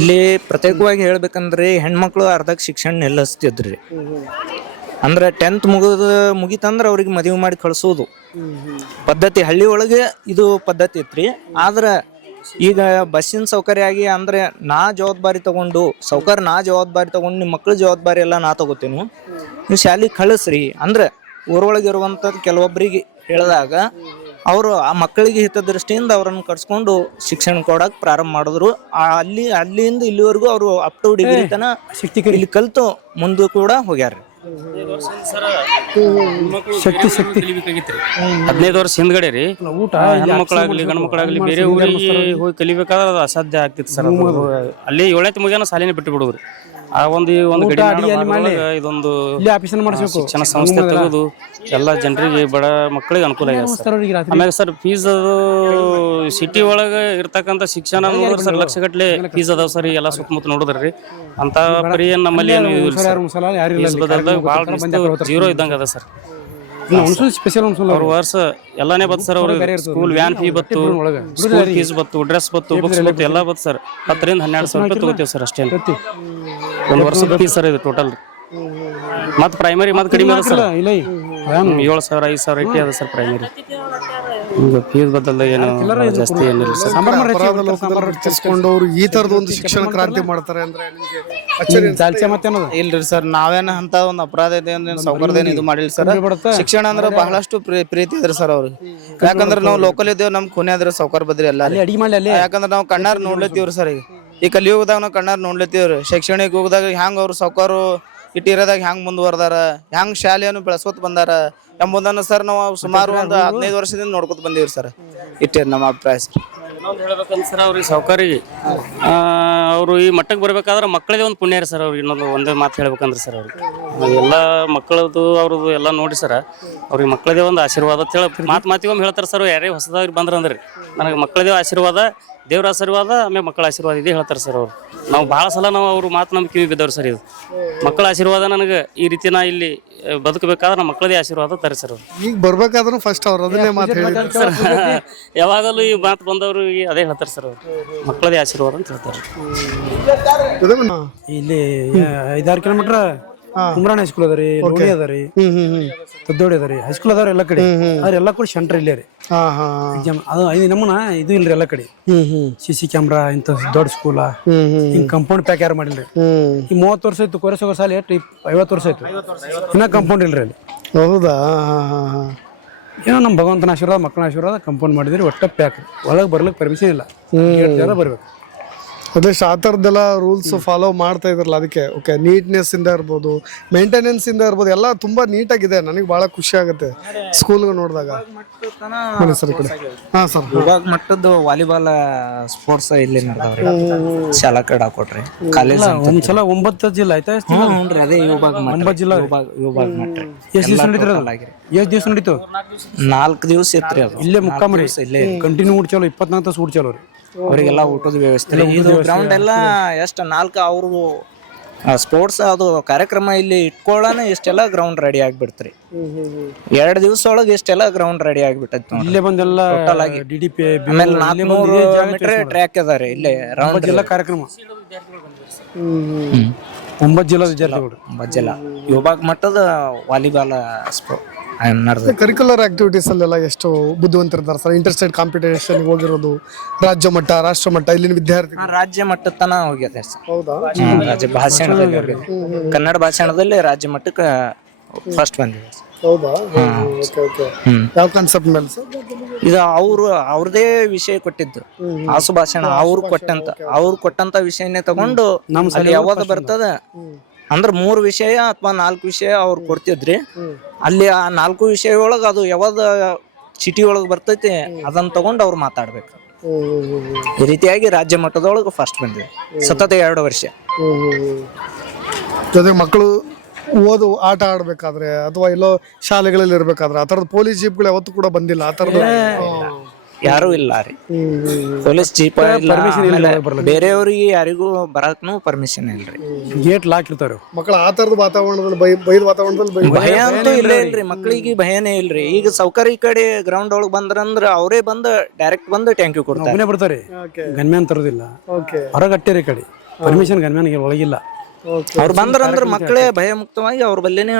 ಇಲ್ಲಿ ಪ್ರತ್ಯೇಕವಾಗಿ ಹೇಳ್ಬೇಕಂದ್ರೆ ಹೆಣ್ಮಕ್ಳು ಅರ್ಧಕ್ಕೆ ಶಿಕ್ಷಣ ನಿಲ್ಲಿಸ್ತಿದ್ರಿ. ಅಂದ್ರೆ 10th ಮುಗಿತಂದ್ರೆ ಅವ್ರಿಗೆ ಮದುವೆ ಮಾಡಿ ಕಳಿಸೋದು ಪದ್ಧತಿ ಹಳ್ಳಿ ಒಳಗೆ ಇದು ಪದ್ಧತಿ ಇತ್ರಿ. ಆದ್ರೆ ಈಗ ಬಸ್ಸಿನ ಸೌಕರ್ಯ ಆಗಿ ಅಂದ್ರೆ ನಾ ಜವಾಬ್ದಾರಿ ತಗೊಂಡು ನಿಮ್ಮ ಮಕ್ಳ ಜವಾಬ್ದಾರಿ ಎಲ್ಲ ನಾ ತಗೋತೇನು, ನೀವು ಶಾಲೆಗೆ ಕಳಿಸ್ರಿ ಅಂದ್ರೆ ಊರೊಳಗಿರುವಂಥದ್ದು ಕೆಲವೊಬ್ಬರಿಗೆ ಹೇಳಿದಾಗ ಅವರು ಆ ಮಕ್ಕಳಿಗೆ ಹಿತದೃಷ್ಟಿಯಿಂದ ಅವ್ರನ್ನ ಕರ್ಸ್ಕೊಂಡು ಶಿಕ್ಷಣ ಕೊಡಕ್ಕೆ ಪ್ರಾರಂಭ ಮಾಡಿದ್ರು. ಅಲ್ಲಿಂದ ಇಲ್ಲಿವರೆಗೂ ಅವರು ಅಪ್ ಟು ಡಿಗ್ರಿ ತನ ಇಲ್ಲಿ ಕಲಿತು ಮುಂದೆ ಕೂಡ ಹೋಗ್ಯಾರ. 15 ವರ್ಷ ಹಿಂದ್ಗಡೆ ರೀ ಹೆಣ್ಮಕ್ಳಾಗ್ಲಿ ಗಂಡು ಮಕ್ಕಳಾಗ್ಲಿ ಬೇರೆ ಊರಿಗೆ ಹೋಗಿ ಕಲಿಬೇಕಾದ್ರೆ ಅದು ಅಸಾಧ್ಯ ಆಗ್ತಿತ್ತು ಸರ್. ಅಲ್ಲಿ 7ನೇ ಮುಗಿಯನ ಶಾಲೆನೇ ಬಿಟ್ಟು ಬಿಡುದ್ರಿ. ಆ ಒಂದು ಇದೊಂದು ಶಿಕ್ಷಣ ಸಂಸ್ಥೆ ತೆಗೆದು ಎಲ್ಲ ಜನರಿಗೆ ಬಡ ಮಕ್ಕಳಿಗೆ ಅನುಕೂಲ ಆಗಿದೆ ಸರ್. ಆಮೇಲೆ ಸರ್ ಫೀಸ್ ಅದು ಸಿಟಿ ಒಳಗೆ ಇರ್ತಕ್ಕಂಥ ಶಿಕ್ಷಣ ನೋಡಿದ್ರೆ ಸರ್ ಲಕ್ಷಗಟ್ಟಲೆ ಫೀಸ್ ಅದಾವ ಸರ್. ಎಲ್ಲ ಸುತ್ತಮುತ್ತ ನೋಡಿದ್ರಿ ಅಂತ ಪರಿ ನಮ್ಮಲ್ಲಿ ಏನು ಫೀಸ್ ಬದಲಾಗ ಭಾಳ ಜೀರೋ ಇದ್ದಂಗೆ ಅದ ಸರ್. ಅವ್ರ ವರ್ಷ ಎಲ್ಲಾನೇ ಬತ್ತು ಸರ್. ಅವ್ರಿಗೆ ಸ್ಕೂಲ್ ವ್ಯಾನ್ ಫೀ ಬತ್ತು, ಸ್ಕೂಲ್ ಫೀಸ್ ಬತ್ತು, ಡ್ರೆಸ್ ಬತ್ತು, ಬುಕ್ಸ್ ಬತ್ತು, ಎಲ್ಲ ಬತ್ತು ಸರ್. 10 ರಿಂದ 12 ಸಾವಿರ ರೂಪಾಯಿ ತಗೋತೀವಿ ಸರ್ ಅಷ್ಟೇ. ಒಂದು ವರ್ಷದ ಫೀಸ್ ಸರ್ ಇದು ಟೋಟಲ್. ಮತ್ತೆ ಪ್ರೈಮರಿ ಮತ್ತೆ ಕಡಿಮೆ ಅದ ಸರ್, 7,000 5,000 ಇಟ್ಟಿ ಅದ ಸರ್ ಪ್ರೈಮರಿ. ಫೀಸ್ ಬದಲ ಏನು ಜಾಸ್ತಿ ಏನಿಲ್ಲ ಸರ್. ಅವರು ಈ ತರದ ಒಂದು ಶಿಕ್ಷಣ ಕ್ರಾಂತಿ ಮಾಡ್ತಾರೆ ಅಂದ್ರೆ ಇಲ್ರಿ ಸರ್, ನಾವೇನ ಅಂತ ಒಂದು ಅಪರಾಧ ಇದೆ ಅಂದ್ರೆ ಸೌಕರ್ಯದೇನು ಇದು ಮಾಡಿಲ್ಲ ಸರ್. ಶಿಕ್ಷಣ ಅಂದ್ರೆ ಬಹಳಷ್ಟು ಪ್ರೀತಿ ಇದ್ರಿ ಸರ್ ಅವ್ರಿಗೆ. ಯಾಕಂದ್ರೆ ನಾವು ಲೋಕಲ್ ಇದ್ದೇವೆ, ನಮ್ ಖುನೆ ಆದ್ರೆ ಸೌಕರ್ ಬದ್ರಿ ಎಲ್ಲ. ಯಾಕಂದ್ರೆ ನಾವು ಕಣ್ಣಾರ ನೋಡ್ಲತ್ತೀವ್ರಿ ಸರ್. ಈ ಕಲಿಯುಗದಾಗ ನಾವು ಕಣ್ಣಾರ ನೋಡ್ಲತ್ತೀವ್ರಿ. ಶೈಕ್ಷಣಿಕ ಹೋಗದಾಗ ಹೆಂಗ್ ಅವ್ರು ಸೌಕರು ಇಟ್ಟಿರೋದಾಗ ಹೆಂಗ್ ಮುಂದುವರ್ದಾರ, ಹೆಂಗ್ ಶಾಲೆಯನ್ನು ಬೆಳೆಸ್ಕೊತ ಬಂದಾರ ಎಂಬುದನ್ನು ಸರ್ ನಾವು ಸುಮಾರು ಒಂದು 15 ವರ್ಷದಿಂದ ನೋಡ್ಕೊತ ಬಂದೀವ್ರಿ ಸರ್. ಇಟ್ಟೇ ನಮ್ಮ ಅಭಿಪ್ರಾಯ ಸರ್. ಇನ್ನೊಂದು ಹೇಳ್ಬೇಕಂದ್ರೆ ಸರ್ ಅವ್ರಿಗೆ ಸೌಕರ್ಯ ಅವರು ಈ ಮಟ್ಟಕ್ಕೆ ಬರ್ಬೇಕಾದ್ರೆ ಮಕ್ಕಳದೇ ಒಂದು ಪುಣ್ಯ ರೀ ಸರ್. ಅವ್ರಿಗೆ ಒಂದೇ ಮಾತು ಹೇಳ್ಬೇಕಂದ್ರೆ ಸರ್ ಅವ್ರಿಗೆ ಎಲ್ಲ ಮಕ್ಕಳದು ಅವ್ರದ್ದು ಎಲ್ಲ ನೋಡಿ ಸರ್ ಅವ್ರಿಗೆ ಮಕ್ಕಳದೇ ಒಂದು ಆಶೀರ್ವಾದ ಅಂತ ಹೇಳಿ ಮಾತಿಗೊಮ್ಮೆ ಹೇಳ್ತಾರೆ ಸರ್. ಯಾರೇ ಹೊಸದವ್ರಿಗೆ ಬಂದ್ರಂದ್ರಿ ನನಗೆ ಮಕ್ಕಳದೇ ಆಶೀರ್ವಾದ, ದೇವ್ರ ಆಶೀರ್ವಾದ, ಆಮೇಲೆ ಮಕ್ಕಳ ಆಶೀರ್ವಾದ ಇದೇ ಹೇಳ್ತಾರೆ ಸರ್ ಅವ್ರು. ನಾವು ಭಾಳ ಸಲ ನಾವು ಅವ್ರ ಮಾತು ನಮ್ಮ ಕಿವಿ ಬಿದ್ದವ್ರು ಸರ್. ಇದು ಮಕ್ಕಳ ಆಶೀರ್ವಾದ ನನಗೆ ಈ ರೀತಿ ನಾ ಇಲ್ಲಿ ಬದುಕಬೇಕಾದ್ರೆ ನಮ್ಮ ಮಕ್ಕಳದೇ ಆಶೀರ್ವಾದ ತಾರೆ ಸರ್ ಅವ್ರು. ಈಗ ಬರ್ಬೇಕಾದ್ರೂ ಫಸ್ಟ್ ಅವ್ರು ಅದನ್ನೇ ಮಾತು ಹೇಳಿದ್ರು ಸರ್. ಯಾವಾಗಲೂ ಈ ಮಾತು ಬಂದವರು ಅದೇ ಹೇಳ್ತಾರೆ ಸರ್. ಅವ್ರು ಮಕ್ಕಳದೇ ಆಶೀರ್ವಾದ ಅಂತ ಹೇಳ್ತಾರೆ. ಇಲ್ಲಿ 5-6 ಕಿಲೋಮೀಟರ್ ಉಮ್ರಾನ್ ಹೈಸ್ಕೂಲ್ ಅದ ರೀ, ಲೋಡಿ ಅದ ರೀ, ತದ್ದೋಡಿ ಅದ ರೀ, ಹೈಸ್ಕೂಲ್ ಅದಾವ್ರಿ ಎಲ್ಲ ಕಡೆ. ಆದ್ರೆ ಎಲ್ಲ ಕೂಡ ಸೆಂಟರ್ ಇಲ್ಲೇ ರೀ. ಅದು ನಮ್ಮನ ಇದು ಇಲ್ರಿ ಎಲ್ಲ ಕಡೆ. CC ಕ್ಯಾಮ್ರಾ ಇಂಥ ದೊಡ್ಡ ಸ್ಕೂಲ ಹಿಂಗ್ ಕಂಪೌಂಡ್ ಪ್ಯಾಕ್ ಯಾರು ಮಾಡಿಲ್ರಿ. ಈ 30 ವರ್ಷ ಆಯ್ತು ಕೊರೆಸೋಗ ಸಾಲ 50 ವರ್ಷ ಆಯ್ತು, ಇನ್ನ ಕಂಪೌಂಡ್ ಇಲ್ರಿ ಅಲ್ಲಿ. ಹೌದಾ? ಏನೋ ನಮ್ಮ ಭಗವಂತನ ಆಶೀರ್ವಾದ, ಮಕ್ಕಳ ಆಶೀರ್ವಾದ ಕಂಪೌಂಡ್ ಮಾಡಿದ್ರಿ. ಒಟ್ಟ ಪ್ಯಾಕ್, ಒಳಗೆ ಬರ್ಲಿಕ್ಕೆ ಪರ್ಮಿಷನ್ ಇಲ್ಲ, ಬರ್ಬೇಕು. ಅಟ್ಲೀಸ್ಟ್ ಆ ಥರದ್ದೆಲ್ಲ ರೂಲ್ಸ್ ಫಾಲೋ ಮಾಡ್ತಾ ಇದ್ರಲ್ಲ ಅದಕ್ಕೆ ಓಕೆ. ನೀಟ್ನೆಸ್ ಇಂದ ಇರ್ಬೋದು, ಮೇಂಟೆನೆನ್ಸ್ ಇಂದ ಇರ್ಬೋದು, ಎಲ್ಲ ತುಂಬಾ ನೀಟಾಗಿದೆ. ನನಗೆ ಬಹಳ ಖುಷಿ ಆಗುತ್ತೆ ಸ್ಕೂಲ್ಗೆ ನೋಡಿದಾಗ. ಬನ್ನಿ ಸರ್ ಈ ಕಡೆ. ಹಾಂ ಸರ್. ವಿಭಾಗ ಮಟ್ಟದ್ದು ವಾಲಿಬಾಲ್ ಸ್ಪೋರ್ಟ್ಸ್ ಇಲ್ಲಿ ನಡೆದವ್ರಿ, ಶಾಲಾ ಕ್ರೀಡಾ ಕೊಟ್ರಿ ಕಾಲೇಜ್ ಒಂದ್ಸಲ 9 ಜಿಲ್ಲಾ ಆಯ್ತಾ? ಹ್ಞೂನ್ರಿ ಅದೇ ವಿಭಾಗ ಮಟ್ಟ. 9 ಜಿಲ್ಲಾ ವಿಭಾಗ ಮಟ್ಟ ಎಷ್ಟು ದಿವಸ ನಡೀತದ? ಎಷ್ಟು ದಿವಸ ನಡೀತು? 4 ದಿವಸ ಇತ್ರಿ ಅದು. ಇಲ್ಲೇ ಮುಕ್ಕಾಮರಿ ಇಲ್ಲೇ ಕಂಟಿನ್ಯೂ ಊಟ ಚಾಲು, 24 ತಾಸು ಊಟ ಚಾಲು ರೀ. ಅವರಿಗೆಲ್ಲ ಊಟದ ವ್ಯವಸ್ಥೆ. ಇದು ಗ್ರೌಂಡ್ ಎಲ್ಲ ಎಷ್ಟು 4 ಅವ್ರಿಗೂ ಸ್ಪೋರ್ಟ್ಸ್ ಅದು ಕಾರ್ಯಕ್ರಮ ಇಲ್ಲಿ ಇಟ್ಕೊಳ್ಳೋಣ ಇಷ್ಟೆಲ್ಲ ಗ್ರೌಂಡ್ ರೆಡಿ ಆಗ್ಬಿಡ್ತ್ರಿ. 2 ದಿವಸ ಒಳಗೆ ಇಷ್ಟೆಲ್ಲ ಗ್ರೌಂಡ್ ರೆಡಿ ಆಗ್ಬಿಟ್ಟೈತಿ. ಇಲ್ಲೇ ಬಂದೆಲ್ಲ DDP ಆಮೇಲೆ 400 ಮೀಟರ್ ಟ್ರ್ಯಾಕ್ ಅದಾರೆ ಇಲ್ಲೇ ರೌಂಡ್ ಜಿಲ್ಲಾ ಕಾರ್ಯಕ್ರಮ. 9 ಜಿಲ್ಲಾ ವಿದ್ಯಾರ್ಥಿಗಳು. 9 ಜಿಲ್ಲಾ ವಿಭಾಗ ಮಟ್ಟದ ವಾಲಿಬಾಲ್ ನಡೆದ. ಕರಿಕ್ಯುಲರ್ ಆಕ್ಟಿವಿಟೀಸ್ ಅಲ್ಲೆಲ್ಲ ಎಷ್ಟು ಬುದ್ಧಿವಂತರಿದ್ದಾರೆ ಸರ್? ಇಂಟರ್ ಸ್ಟೇಟ್ ಕಾಂಪಿಟೇಷನ್ ಹೋಗಿರೋದು, ರಾಜ್ಯ ಮಟ್ಟ, ರಾಷ್ಟ್ರ ಮಟ್ಟ, ಇಲ್ಲಿನ ವಿದ್ಯಾರ್ಥಿ ರಾಜ್ಯ ಮಟ್ಟದ ತನ ಹೋಗ್ಯದೆ ಸರ್. ಹೌದಾ? ರಾಜ್ಯ ಭಾಷಣದಲ್ಲಿ ಹೋಗ್ಯದೆ. ಕನ್ನಡ ಭಾಷಣದಲ್ಲಿ ರಾಜ್ಯ ಮಟ್ಟಕ್ಕೆ ಫಸ್ಟ್ ಬಂದಿದೆ. ಹೌದಾ? Okay okay. ಯಾವ ಕಾನ್ಸೆಪ್ಟ್ ಮೇಲೆ ಸರ್? ಇದು ಅವ್ರದೇ ವಿಷಯ ಕೊಟ್ಟಿದ್ದು ಆಸು ಭಾಷಣ. ಅವ್ರು ಕೊಟ್ಟಂತ ವಿಷಯನೇ ತಗೊಂಡು ಅಲ್ಲಿ ಯಾವಾಗ ಬರ್ತದ ಅಂದ್ರೆ 3 ವಿಷಯ ಅಥವಾ 4 ವಿಷಯ ಅವ್ರು ಕೊಡ್ತಿದ್ರಿ. ಅಲ್ಲಿ ಆ 4 ವಿಷಯ ಒಳಗ ಅದು ಯಾವ್ದ ಸಿಟಿ ಒಳಗೆ ಬರ್ತೈತಿ ಅದನ್ನ ತಗೊಂಡು ಅವ್ರು ಮಾತಾಡ್ಬೇಕು. ಈ ರೀತಿಯಾಗಿ ರಾಜ್ಯ ಮಟ್ಟದೊಳಗೆ ಫಸ್ಟ್ ಬಂದಿದೆ ಸತತ 2 ವರ್ಷ. ಜೊತೆಗೆ ಮಕ್ಕಳು ಓದು ಆಟ ಆಡ್ಬೇಕಾದ್ರೆ ಅಥವಾ ಎಲ್ಲೋ ಶಾಲೆಗಳಲ್ಲಿ ಇರ್ಬೇಕಾದ್ರೆ ಆ ಥರದ ಪೊಲೀಸ್ ಜೀಪ್ಗಳು ಯಾವತ್ತೂ ಕೂಡ ಬಂದಿಲ್ಲ. ಆ ಥರದ ಯಾರು ಇಲ್ಲ ರೀ. ಪೊಲೀಸ್ ಜೀಪ್ ಬೇರೆಯವ್ರಿಗೆ ಯಾರಿಗೂ ಬರಕ್ನು ಪರ್ಮಿಷನ್ ಇಲ್ರಿ. ಗೇಟ್ ಲಾಕ್ ಇರ್ತಾರ. ಮಕ್ಕಳು ಆ ಥರದ ವಾತಾವರಣದಲ್ಲಿ ಬೈದ ವಾತಾವರಣದಲ್ಲಿ ಭಯ ಅಂತೂ ಇಲ್ಲೇ ಇಲ್ರಿ. ಮಕ್ಳಿಗೆ ಭಯನೇ ಇಲ್ರಿ. ಈಗ ಸೌಕರ್ಯ ಈ ಕಡೆ ಗ್ರೌಂಡ್ ಒಳಗ್ ಬಂದ್ರಂದ್ರ ಅವರೇ ಬಂದು ಡೈರೆಕ್ಟ್ ಬಂದು ಟ್ಯಾಂಕ್ ಯು ಕೊಡ್ತಾರೆ. ಬರ್ತಾರೆ, ಗನ್ಮ್ಯಾನ್ ತರೋದಿಲ್ಲ. ಹೊರಗಟ್ಟೇರಿ ಕಡೆ ಪರ್ಮಿಷನ್ ಗನ್ಮ್ಯಾನ್ ಒಳಗಿಲ್ಲ. ಅವ್ರು ಬಂದ್ರಂದ್ರ ಮಕ್ಕಳೇ ಭಯ ಮುಕ್ತವಾಗಿ ಅವ್ರ ಬಲ್ಲೇನೆ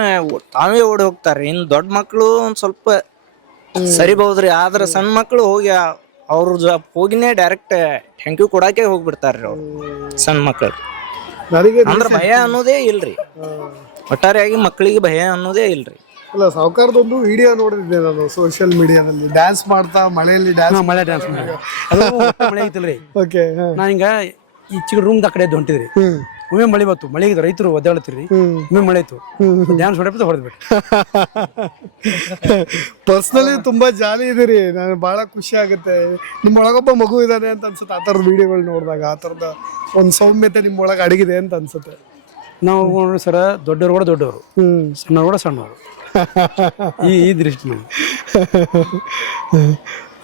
ತಾವೇ ಓಡಿ ಹೋಗ್ತಾರೆ. ಇನ್ ದೊಡ್ಡ ಮಕ್ಳು ಒಂದ್ ಸ್ವಲ್ಪ ಸರಿಬಹುದ್ರಿ. ಆದ್ರ ಸಣ್ಣ ಮಕ್ಳು ಹೋಗಿ ಅವ್ರ ಹೋಗಿನೇ ಡೈರೆಕ್ಟ್ ಥ್ಯಾಂಕ್ ಯು ಕೊಡಾಕೆ ಹೋಗ್ಬಿಡ್ತಾರ್ರಿ ಅವ್ರು ಸಣ್ಣ ಮಕ್ಳು. ಅಂದ್ರ ಭಯ ಅನ್ನೋದೇ ಇಲ್ರಿ. ಒಟ್ಟಾರೆಯಾಗಿ ಮಕ್ಕಳಿಗೆ ಭಯ ಅನ್ನೋದೇ ಇಲ್ರಿ. ಇಲ್ಲ, ಸಾವುಕಾರದೊಂದು ವಿಡಿಯೋ ನೋಡಿದ್ದೆ ನಾನು ಸೋಷಿಯಲ್ ಮೀಡಿಯಾದಲ್ಲಿ. ಡ್ಯಾನ್ಸ್ ಮಾಡ್ತಾ ಮಳೆಯಲ್ಲಿ ಡ್ಯಾನ್ಸ್ ಮಳೆ ಡ್ಯಾನ್ಸ್ ಮಾಡಿ ಮಳೆ ಐತಿಲ್ರಿ. ಓಕೆ. ನಾ ಹಿಂಗ ಈ ಚಿಕ್ಕ ರೂಮ್ ದ ಕಡೆ ಹೊಂಟಿದ್ರಿ. ಒಮ್ಮೆ ಮಳೆ ಬಂತು. ಮಳೆಗೆ ರೈತರು ಒದ್ದಾಡ್ತಿರಿ. ಒಮ್ಮೆ ಮಳೆ ಇತ್ತು, ಡ್ಯಾನ್ಸ್ ಹೊಡೆಬಿಟ್ಟು ಹೊಡೆದ್ಬಿಟ್ಟು. ಪರ್ಸ್ನಲಿ ತುಂಬಾ ಜಾಲಿ ಇದೀರಿ. ನಾನು ಬಹಳ ಖುಷಿ ಆಗುತ್ತೆ. ನಿಮ್ಮೊಳಗೊಬ್ಬ ಮಗು ಇದ್ದಾನೆ ಅಂತ ಅನ್ಸುತ್ತೆ ಆ ಥರದ ವಿಡಿಯೋಗಳು ನೋಡಿದಾಗ. ಆ ಥರದ ಒಂದು ಸೌಮ್ಯತೆ ನಿಮ್ಮೊಳಗೆ ಅಡಗಿದೆ ಅಂತ ಅನ್ಸುತ್ತೆ. ನಾವು ನೋಡ್ರಿ ಸರ, ದೊಡ್ಡವರು ಕೂಡ ದೊಡ್ಡವರು, ಸಣ್ಣವರು ಕೂಡ ಸಣ್ಣವರು. ಈ ದೃಷ್ಟಿ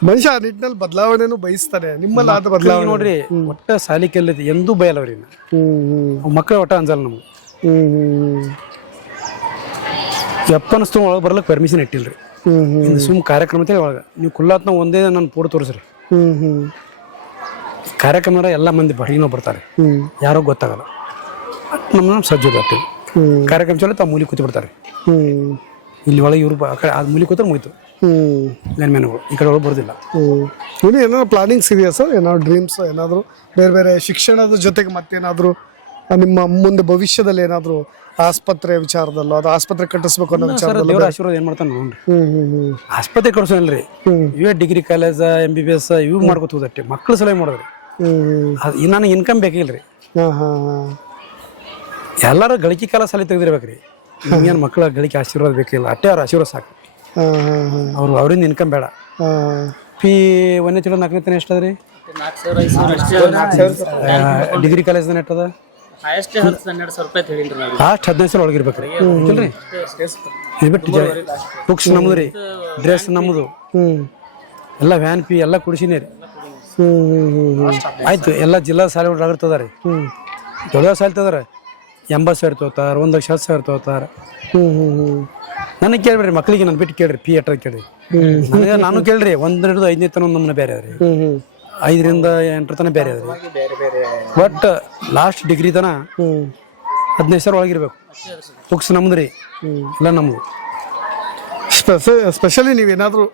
ಮನುಷ್ಯ ಆ ನಿಟ್ಟಿನಲ್ಲಿ ಬದಲಾವಣೆನೂ ಬಯಸ್ತಾನೆ. ನಿಮ್ಮಲ್ಲಿ ಆದ ಬದಲಾವಣೆ ನೋಡ್ರಿ. ಒಟ್ಟ ಸಾಲಿ ಕೆಲ್ಲೈತಿ ಎಂದೂ ಬಯಲ್ಲವ್ರಿ. ಮಕ್ಕಳ ಒಟ್ಟ ಅನ್ಸಲ್ಲ ನಮ್ಗೆ. ಎಪ್ಪನಸ್ತು ಒಳಗೆ ಬರ್ಲಿಕ್ಕೆ ಪರ್ಮಿಷನ್ ಇಟ್ಟಿಲ್ರಿ. ಸುಮ್ ಕಾರ್ಯಕ್ರಮ ಒಳಗೆ ನೀವು ಕುಲ್ಲಾತ್ನ ಒಂದೇ ನನ್ನ ಫೋಟೋ ತೋರಿಸ್ರಿ. ಕಾರ್ಯಕ್ರಮ ಎಲ್ಲ ಮಂದಿ ಬಡಿನೋ ಬರ್ತಾರೆ, ಯಾರೋ ಗೊತ್ತಾಗಲ್ಲ. ನಮ್ಮ ಸಜ್ಜು ಬರ್ತೀವಿ. ಕಾರ್ಯಕ್ರಮ ಚಲೋ ತಾವು ಮೂಲಿ ಕೂತಿ ಬಿಡ್ತಾರೆ. ಇಲ್ಲಿ ಒಳಗೆ ಇವ್ರು ಅದು ಮೂಲಿ ಕೂತ್ರೆ ಮುಗಿತು. ಗನ್ಮ್ಯಾನ್ಗಳು ಈ ಕಡೆ ಒಳಗೆ ಬರೋದಿಲ್ಲ. ಇನ್ನು ಏನಾದ್ರು ಪ್ಲಾನಿಂಗ್ಸ್ ಇದೆಯಾ ಸರ್? ಏನಾದ್ರು ಡ್ರೀಮ್ಸ್, ಏನಾದ್ರು ಬೇರೆ ಬೇರೆ ಶಿಕ್ಷಣದ ಜೊತೆಗೆ ಮತ್ತೇನಾದ್ರು ನಿಮ್ಮ ಮುಂದೆ ಭವಿಷ್ಯದಲ್ಲಿ ಏನಾದ್ರು ಆಸ್ಪತ್ರೆ ವಿಚಾರದಲ್ಲ, ಅದು ಆಸ್ಪತ್ರೆ ಕಟ್ಟಿಸ್ಬೇಕು ಅನ್ನೋ ವಿಚಾರದಲ್ಲಿ ದೇವರ ಆಶೀರ್ವಾದ ಏನ್ ಮಾಡ್ತಾನೆ ನೋಡ್ರಿ. ಆಸ್ಪತ್ರೆ ಕಟ್ಸೋಲ್ರಿ, ಇವೇ ಡಿಗ್ರಿ ಕಾಲೇಜ್ MBBS ಇವು ಮಾಡ್ಕೊತ ಹೋದಟ್ಟೆ. ಮಕ್ಳು ಸಲಹೆ ಮಾಡಿದ್ರಿ. ನನಗೆ ಇನ್ಕಮ್ ಬೇಕಿಲ್ರಿ. ಎಲ್ಲಾರು ಗಳಿಕೆ ಕಾಲ ಸಲ ತೆಗೆದಿರ್ಬೇಕ್ರಿ. ಹಿಂಗೇನು ಮಕ್ಕಳ ಗಳಿಕೆ ಆಶೀರ್ವಾದ ಬೇಕಿಲ್ಲ, ಅಟ್ಟೆ ಅವ್ರ ಆಶೀರ್ವಾದ ಸಾಕು. ಅವರಿಂದ ಇನ್ಕಮ್ ಬೇಡ. ಫೀ 1ನೇ ತಿಂಗಳು 4ನೇ ತನ ಎಷ್ಟದ್ರಿ? ಡಿಗ್ರಿ ಕಾಲೇಜ್ ಎಷ್ಟದ? ಲಾಸ್ಟ್ 15,000 ಒಳಗಿರ್ಬೇಕ್ರಿ. ಬಿಟ್ಟು ಬುಕ್ಸ್ ನಮ್ದು ರೀ, ಡ್ರೆಸ್ ನಮ್ದು, ಎಲ್ಲ ವ್ಯಾನ್ ಫೀ ಎಲ್ಲ ಕುಡಿಸಿನೇ ರೀ. ಆಯ್ತು. ಎಲ್ಲ ಜಿಲ್ಲಾ ಶಾಲೆಗಳು ಆಗಿರ್ತದ ರೀ. ದೊಡ್ಡ ಶಾಲೆ ತದಾರ 80,000 ತಗೋತಾರ, 1,10,000 ತಗೋತಾರ. ನನಗೆ ಕೇಳ್ಬೇಡ್ರಿ, ಮಕ್ಳಿಗೆ ನಾನು ಬಿಟ್ಟು ಕೇಳ್ರಿ. ಫೀ ಎಟ್ಟ ಕೇಳ್ರಿ. ನಾನು ಕೇಳ್ರಿ. 1 ಹಿಡಿದು 5ನೇ ತನ ನಮ್ಮನ್ನ ಬೇರೆ ಅದ್ರಿ, 5ರಿಂದ 8 ತನ ಬೇರೆ ಅದ್ರಿ. ಬಟ್ ಲಾಸ್ಟ್ ಡಿಗ್ರಿ ತನ 15,000 ಒಳಗಿರ್ಬೇಕು. ಬುಕ್ಸ್ ನಮ್ದು ರೀ, ಎಲ್ಲ ನಮ್ದು. ಸ್ಪೆಷಲಿ ನೀವೇನಾದ್ರು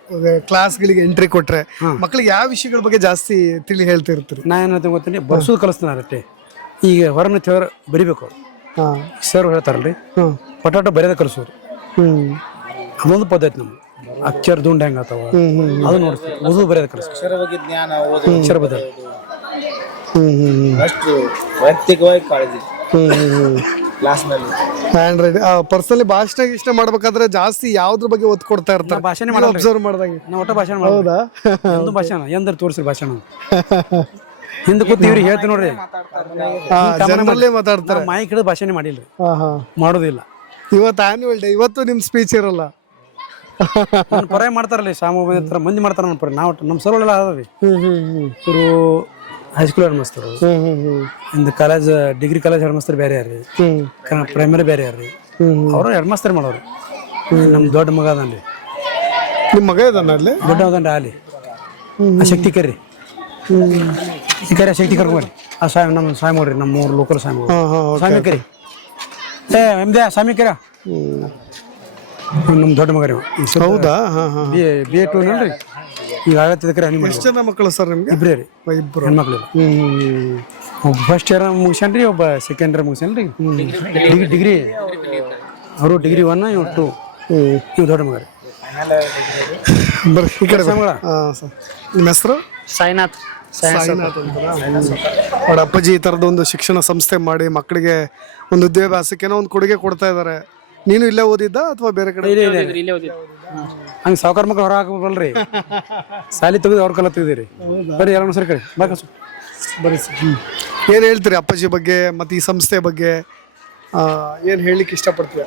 ಕ್ಲಾಸ್ಗಳಿಗೆ ಎಂಟ್ರಿ ಕೊಟ್ರೆ ಮಕ್ಳಿಗೆ ಯಾವ ವಿಷಯಗಳ ಬಗ್ಗೆ ಜಾಸ್ತಿ ತಿಳಿ ಹೇಳ್ತಿರ್ತೀರಿ? ನಾ ಏನಂತ ಗೊತ್ತೀನಿ, ಬರ್ಸೋದು ಕಲಿಸ್ತಾನ ಅಷ್ಟೇ. ಈಗ ಹೊರನ ತೇವ್ರ ಬರಿಬೇಕು. ಸರ್ ಹೇಳ್ತಾರಲ್ರಿ, ಪಟಾಟೊ ಬರೆಯೋದ ಕಲಿಸೋರು. ಅದೊಂದು ಪದ್ಧತಿ ನಮ್ದು. ಅಕ್ಷರ ದುಂಡ ಹೆಂಗ ಆತಾವ ಅದು ನೋಡ್ತೀವಿ. ಓದು ಬರೆಯೋದ ಕಲಿಸ್ತೀವಿ. ಅಕ್ಷರ ಬದ ಅಷ್ಟು ವೈಯಕ್ತಿಕವಾಗಿ ಕಾಳಜಿ ಕ್ಲಾಸ್ನಲ್ಲಿ. ಹ್ಯಾಂಡ್ ರೈಟಿಂಗ್ ಪರ್ಸನಲಿ ಭಾಷಣ ಇಷ್ಟ ಮಾಡ್ಬೇಕಾದ್ರೆ ಜಾಸ್ತಿ ಯಾವ್ದ್ರ ಬಗ್ಗೆ ಒತ್ತು ಕೊಡ್ತಾ ಇರ್ತಾರೆ ಭಾಷಣ ಅಬ್ಸರ್ವ್ ಮಾಡಿದಾಗ? ನಾವು ಒಟ್ಟ ಭಾಷಣ ಹೌದಾ? ಎಂದು ಭಾಷಣ ಎಂದ್ರ ತೋರಿಸ್ರಿ ಭಾಷಣ ಹಿಂದೆ ಕೂತ್ ಇವ್ರಿಗೆ ಹೇಳ್ತೀನಿ ನೋಡ್ರಿ ಜನರಲ್ಲೇ ಮಾತಾಡ್ತಾರೆ. ಮಾಯಿ ಹಿಡಿದು ಭಾಷಣ ಮಾಡಿಲ್ರಿ, ಹಾ ಹಾ ಮಾಡೋದಿಲ್ಲ. ಇವತ್ತು ಆನ್ಯುವಲ್ ಡೇ, ಇವತ್ತು ನಿಮ್ ಸ್ಪೀಚ್ ಇರಲ್ಲ. ನನ್ನ ಪರ ಮಾಡ್ತಾರಲ್ಲ ಸಾಮ ಮಂದಿ ಮಾಡ್ತಾರ ನನ್ನ ಪರ. ನಾವು ನಮ್ಮ ಸರಳೆಲ್ಲ ಅದಾವ್ರಿ. ಇವರು ಹೈಸ್ಕೂಲ್ ಹೆಡ್ ಮಾಸ್ತರು, ಇಂದ college degree college head master ಬೇರೆ ಯಾರ್ರಿ, ಪ್ರೈಮರಿ ಬೇರೆ ಯಾರ್ರಿ, ಅವರು ಹೆಡ್ ಮಾಸ್ತರ್ ಮಾಡೋರು. ನಮ್ ದೊಡ್ಡ ಮಗ ಅದನ್ರಿ, ನಿಮ್ ಮಗ ಇದಾನ ಅಲ್ಲಿ? ದೊಡ್ಡ ಅದನ್ರಿ ಅಲ್ಲಿ ಆ ಶಕ್ತಿ ಕರ್ರಿ, ಈ ಕರೆ ಶಕ್ತಿ ಕರ್ಕೊಂಡ್ರಿ. ಆ ಸ್ವಾಮಿ ನಮ್ಮ ಸ್ವಾಮಿ ನೋಡ್ರಿ, ನಮ್ಮ ಮೂರು ಲೋಕಲ್ ಸ್ವಾಮಿ ಸ್ವಾಮಿ ಕರಿ ಎಮ್ದೆ ಸ್ವಾಮಿ ಕರ ನಮ್ಮ ದೊಡ್ಡ ಮಗ ರೀ. ಹೌದಾ? ಬಿ ಎ 2 ನೋಡ್ರಿ, ಈಗ ಆಗತ್ತಿದ ಕರೆ ಹನಿ ಎಷ್ಟು ಜನ ಮಕ್ಕಳು ಸರ್ ನಿಮ್ಗೆ? ಇಬ್ರೇ ರೀ, ಇಬ್ರು. ಹೆಣ್ಮಕ್ಳು. ಒಬ್ಬ ಫಸ್ಟ್ ಇಯರ್ ಮುಗಿಸ್ಯಾನ್ರಿ, ಒಬ್ಬ ಸೆಕೆಂಡ್ ಇಯರ್ ಮುಗಿಸ್ಯಾನ್ರಿ. ಡಿಗ್ರಿ ಅವರು ಡಿಗ್ರಿ 1 ಇವ್ 2. ಇವ್ ದೊಡ್ಡ ಮಗ ರೀ. ಬರ್ರಿ ಈ ಕಡೆ ಮಗಳ. ನಿಮ್ಮ ಹೆಸರು? ಸಾಯಿನಾಥ್. ಸಾಯಿನಾಥ್ ಅಂತ. ಅವ್ರ ಅಪ್ಪಾಜಿ ಈ ಥರದ ಒಂದು ಶಿಕ್ಷಣ ಸಂಸ್ಥೆ ಮಾಡಿ ಮಕ್ಕಳಿಗೆ ಒಂದು ವಿದ್ಯಾಭ್ಯಾಸಕ್ಕೆ ಏನೋ ಒಂದು ಕೊಡುಗೆ ಕೊಡ್ತಾ ಇದ್ದಾರೆ. ನೀನು ಇಲ್ಲೇ ಓದಿದ್ದ ಅಥವಾ ಬೇರೆ ಕಡೆ? ಹಂಗೆ ಸಾವುಕಾರ ಮಕ್ಕಳು ಹೊರ ಹಾಕಬಲ್ರಿ, ಸಾಲಿ ತೆಗೆದು ಅವ್ರ ಕಲ ತೆಗ್ದಿರಿ. ಬರೀ ಎಲ್ಲ ಸರಿ ಕಡೆ ಬಾಕಸು ಬರೀ ಏನು ಹೇಳ್ತೀರಿ ಅಪ್ಪಾಜಿ ಬಗ್ಗೆ ಮತ್ತು ಈ ಸಂಸ್ಥೆ ಬಗ್ಗೆ? ಏನು ಹೇಳಲಿಕ್ಕೆ ಇಷ್ಟಪಡ್ತೀವಿ?